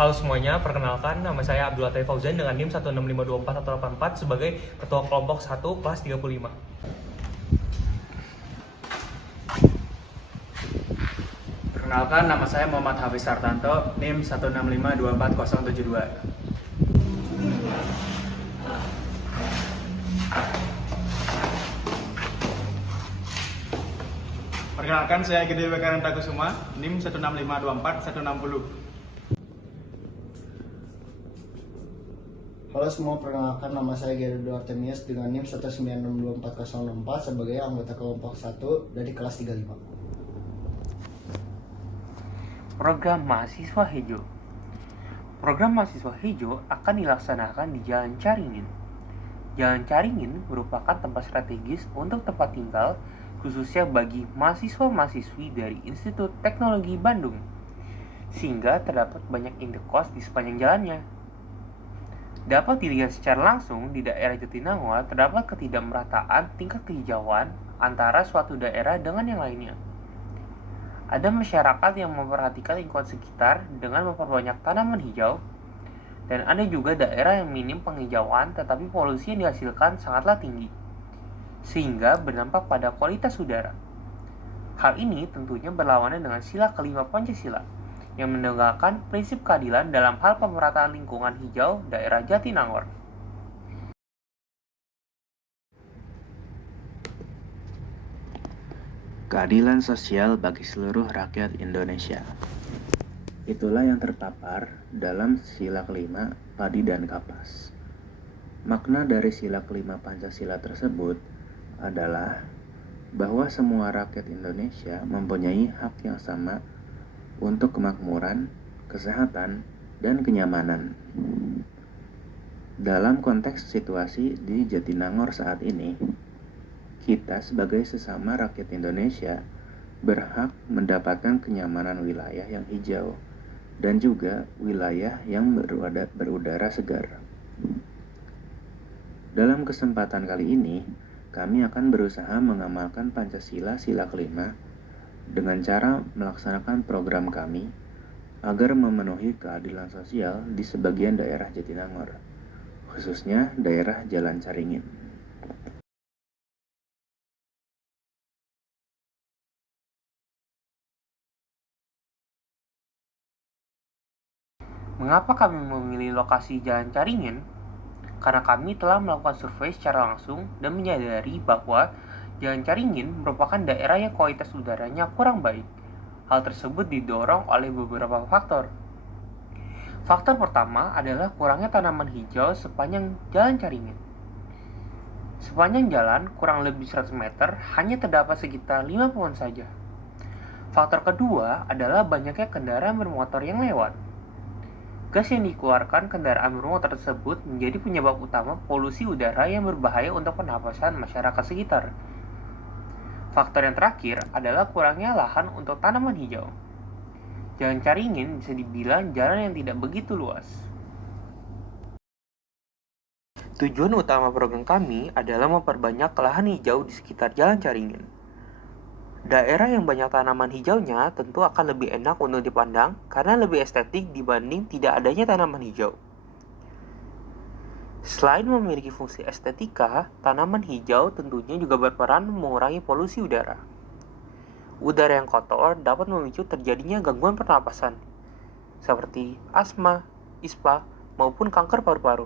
Halo semuanya, perkenalkan nama saya Abdul Latif Fauzan dengan NIM 165241184 sebagai Ketua Kelompok 1 kelas 35. Perkenalkan, nama saya Muhammad Hafiz Sartanto, NIM 165240072. Perkenalkan, saya Gede Bekaran Takusuma, NIM 16524-160. Halo semua, perkenalkan nama saya Gerudo Artemius dengan NIM 1962404 sebagai anggota kelompok 1 dari kelas 35. Program Mahasiswa Hijau. Program Mahasiswa Hijau akan dilaksanakan di Jalan Caringin. Jalan Caringin merupakan tempat strategis untuk tempat tinggal khususnya bagi mahasiswa-mahasiswi dari Institut Teknologi Bandung, sehingga terdapat banyak indekos di sepanjang jalannya. Dapat dilihat secara langsung di daerah Jatinangor terdapat ketidakmerataan tingkat kehijauan antara suatu daerah dengan yang lainnya. Ada masyarakat yang memperhatikan lingkungan sekitar dengan memperbanyak tanaman hijau, dan ada juga daerah yang minim penghijauan tetapi polusi yang dihasilkan sangatlah tinggi, sehingga berdampak pada kualitas udara. Hal ini tentunya berlawanan dengan sila kelima Pancasila yang menegakkan prinsip keadilan dalam hal pemerataan lingkungan hijau daerah Jatinangor. Keadilan sosial bagi seluruh rakyat Indonesia. Itulah yang terpapar dalam sila kelima padi dan kapas. Makna dari sila kelima Pancasila tersebut adalah bahwa semua rakyat Indonesia mempunyai hak yang sama untuk kemakmuran, kesehatan, dan kenyamanan. Dalam konteks situasi di Jatinangor saat ini, kita sebagai sesama rakyat Indonesia berhak mendapatkan kenyamanan wilayah yang hijau dan juga wilayah yang berudara segar. Dalam kesempatan kali ini, kami akan berusaha mengamalkan Pancasila sila kelima dengan cara melaksanakan program kami agar memenuhi keadilan sosial di sebagian daerah Jatinangor, khususnya daerah Jalan Caringin. Mengapa kami memilih lokasi Jalan Caringin? Karena kami telah melakukan survei secara langsung dan menyadari bahwa Jalan Caringin merupakan daerah yang kualitas udaranya kurang baik. Hal tersebut didorong oleh beberapa faktor. Faktor pertama adalah kurangnya tanaman hijau sepanjang Jalan Caringin. Sepanjang jalan kurang lebih 100 meter hanya terdapat sekitar 5 pohon saja. Faktor kedua adalah banyaknya kendaraan bermotor yang lewat. Gas yang dikeluarkan kendaraan bermotor tersebut menjadi penyebab utama polusi udara yang berbahaya untuk pernapasan masyarakat sekitar. Faktor yang terakhir adalah kurangnya lahan untuk tanaman hijau. Jalan Caringin bisa dibilang jalan yang tidak begitu luas. Tujuan utama program kami adalah memperbanyak lahan hijau di sekitar Jalan Caringin. Daerah yang banyak tanaman hijaunya tentu akan lebih enak untuk dipandang karena lebih estetik dibanding tidak adanya tanaman hijau. Selain memiliki fungsi estetika, tanaman hijau tentunya juga berperan mengurangi polusi udara. Udara yang kotor dapat memicu terjadinya gangguan pernapasan, seperti asma, ispa, maupun kanker paru-paru.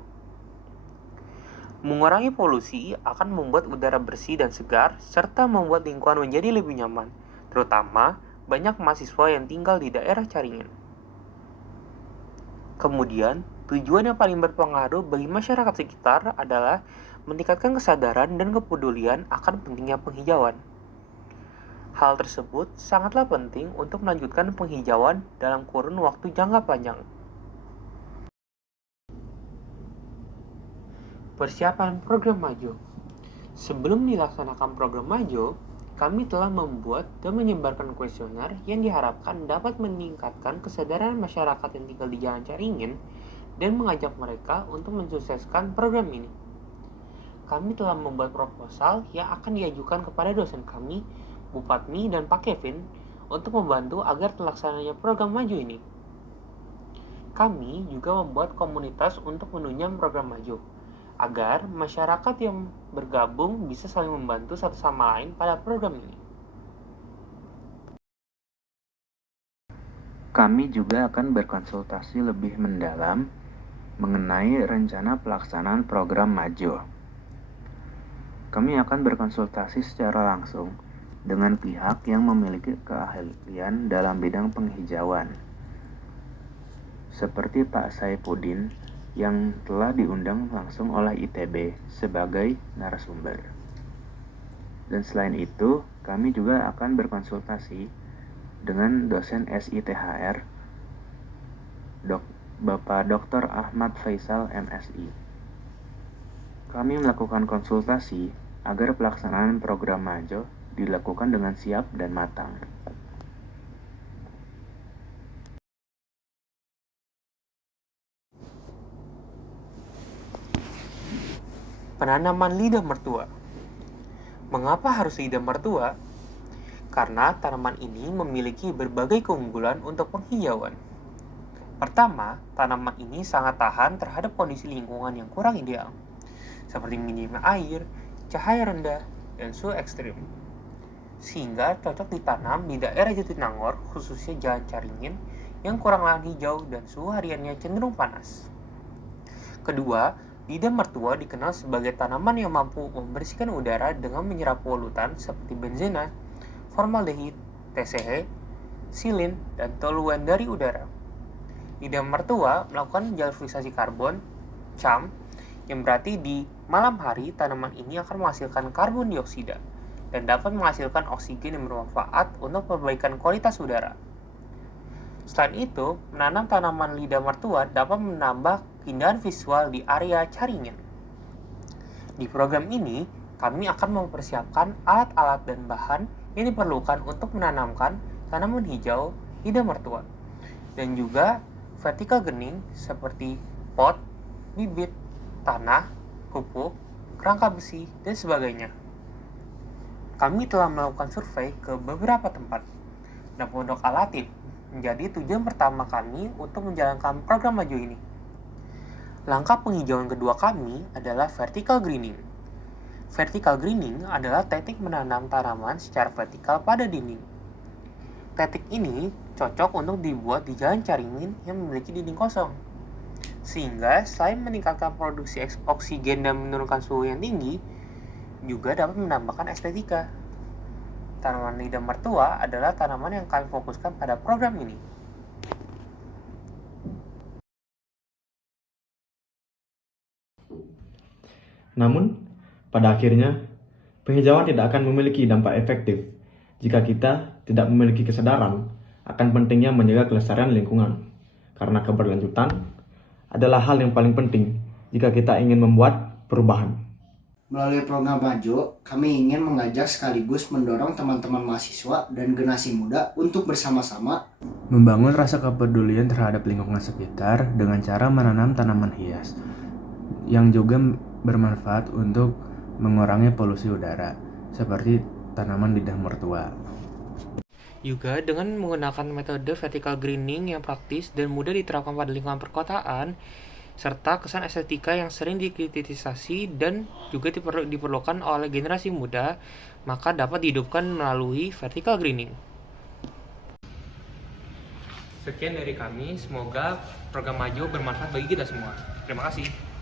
Mengurangi polusi akan membuat udara bersih dan segar, serta membuat lingkungan menjadi lebih nyaman, terutama banyak mahasiswa yang tinggal di daerah Caringin. Kemudian, tujuan yang paling berpengaruh bagi masyarakat sekitar adalah meningkatkan kesadaran dan kepedulian akan pentingnya penghijauan. Hal tersebut sangatlah penting untuk melanjutkan penghijauan dalam kurun waktu jangka panjang. Persiapan program Majo. Sebelum dilaksanakan program Majo, kami telah membuat dan menyebarkan kuesioner yang diharapkan dapat meningkatkan kesadaran masyarakat yang tinggal di Jalan Caringin dan mengajak mereka untuk mensukseskan program ini. Kami telah membuat proposal yang akan diajukan kepada dosen kami, Bu Patmi dan Pak Kevin, untuk membantu agar terlaksananya program Majo ini. Kami juga membuat komunitas untuk menunjang program Majo, agar masyarakat yang bergabung bisa saling membantu satu sama lain pada program ini. Kami juga akan berkonsultasi lebih mendalam mengenai rencana pelaksanaan program Majo. Kami akan berkonsultasi secara langsung dengan pihak yang memiliki keahlian dalam bidang penghijauan, seperti Pak Saifuddin yang telah diundang langsung oleh ITB sebagai narasumber. Dan selain itu, kami juga akan berkonsultasi dengan dosen SITHR, Bapak Dr. Ahmad Faisal MSI. Kami melakukan konsultasi agar pelaksanaan program Majo dilakukan dengan siap dan matang. Penanaman lidah mertua. Mengapa harus lidah mertua? Karena tanaman ini memiliki berbagai keunggulan untuk penghijauan. Pertama, tanaman ini sangat tahan terhadap kondisi lingkungan yang kurang ideal, seperti minimnya air, cahaya rendah, dan suhu ekstrim. Sehingga cocok ditanam di daerah Jatinangor, khususnya Jalan Caringin, yang kurang lahan hijau dan suhu hariannya cenderung panas. Kedua, lidah mertua dikenal sebagai tanaman yang mampu membersihkan udara dengan menyerap polutan seperti benzena, formaldehid, TCH, silin, dan toluen dari udara. Lidah mertua melakukan jalurifikasi karbon, CAM, yang berarti di malam hari tanaman ini akan menghasilkan karbon dioksida dan dapat menghasilkan oksigen yang bermanfaat untuk perbaikan kualitas udara. Selain itu, menanam tanaman lidah mertua dapat menambah keindahan visual di area Caringin. Di program ini, kami akan mempersiapkan alat-alat dan bahan yang diperlukan untuk menanamkan tanaman hijau lidah mertua, dan juga vertical gardening seperti pot, bibit, tanah, pupuk, kerangka besi, dan sebagainya. Kami telah melakukan survei ke beberapa tempat, dan Pondok Al-Latif menjadi tujuan pertama kami untuk menjalankan program Majo ini. Langkah penghijauan kedua kami adalah vertical greening. Vertical greening adalah teknik menanam tanaman secara vertikal pada dinding. Teknik ini cocok untuk dibuat di Jalan Caringin yang memiliki dinding kosong. Sehingga selain meningkatkan produksi oksigen dan menurunkan suhu yang tinggi, juga dapat menambahkan estetika. Tanaman lidah mertua adalah tanaman yang kami fokuskan pada program ini. Namun, pada akhirnya, penghijauan tidak akan memiliki dampak efektif jika kita tidak memiliki kesadaran akan pentingnya menjaga kelestarian lingkungan. Karena keberlanjutan adalah hal yang paling penting jika kita ingin membuat perubahan. Melalui program Majo, kami ingin mengajak sekaligus mendorong teman-teman mahasiswa dan generasi muda untuk bersama-sama Membangun rasa kepedulian terhadap lingkungan sekitar dengan cara menanam tanaman hias yang juga bermanfaat untuk mengurangi polusi udara, seperti tanaman lidah mertua. Juga dengan menggunakan metode vertical greening yang praktis dan mudah diterapkan pada lingkungan perkotaan, serta kesan estetika yang sering dikritisasi dan juga diperlukan oleh generasi muda, maka dapat dihidupkan melalui vertical greening. Sekian dari kami, semoga program Majo bermanfaat bagi kita semua. Terima kasih.